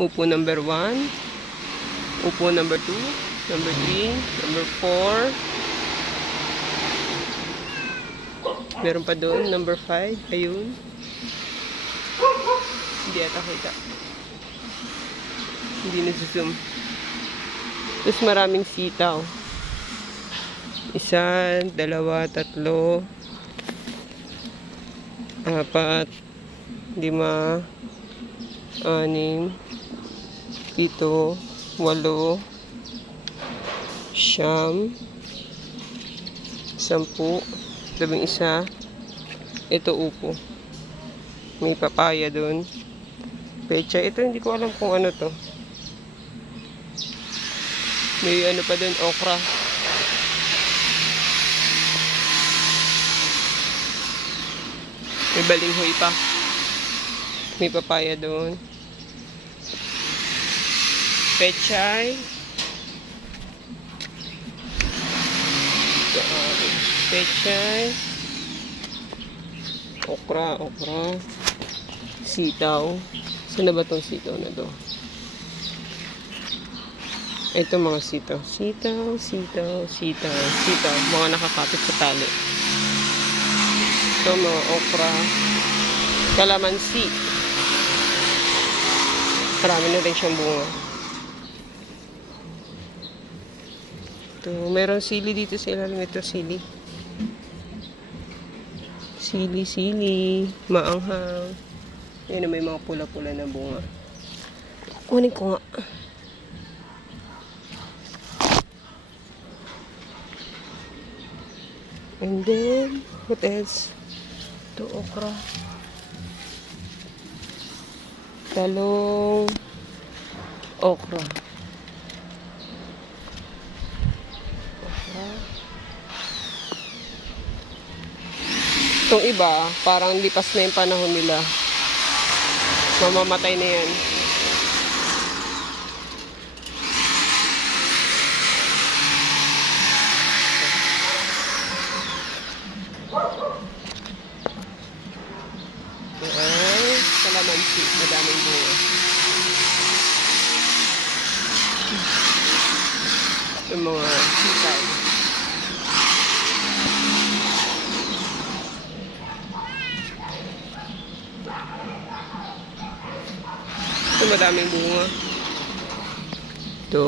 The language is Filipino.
Upo number 1. Upo number 2. Number 3. Number 4. Meron pa doon. Number 5. Ayun. Hindi ata kita. Hindi nag-zoom. Tapos maraming sitaw. 1, 2, 3, 4, 5, 6, 7, 8, 8, 9, 10, 11. Ito upo. May papaya doon. Pecha. Ito hindi ko alam kung ano to. May ano pa doon, okra. May balinghoy pa. May papaya doon. Pechay. Pechay. Okra. Sitaw. Saan na ba itong sitaw na to? Ito mga sitaw. Sitaw. Mga nakakapit sa tali. Ito mga okra. Kalamansi. Marami na rin siyang bunga. Ito, meron sili dito sa ilalim. Ito sili. Sili. Maanghang. Yan na may mga pula-pula na bunga. Kunin ko nga. And then, what else? Ito, okra. Talong. Okra. Itong iba, parang lipas na yung panahon nila. Mamamatay na yan. Kalamansi, madaming bunga. Yung mga sitaw. Ito madaming bunga. Ito.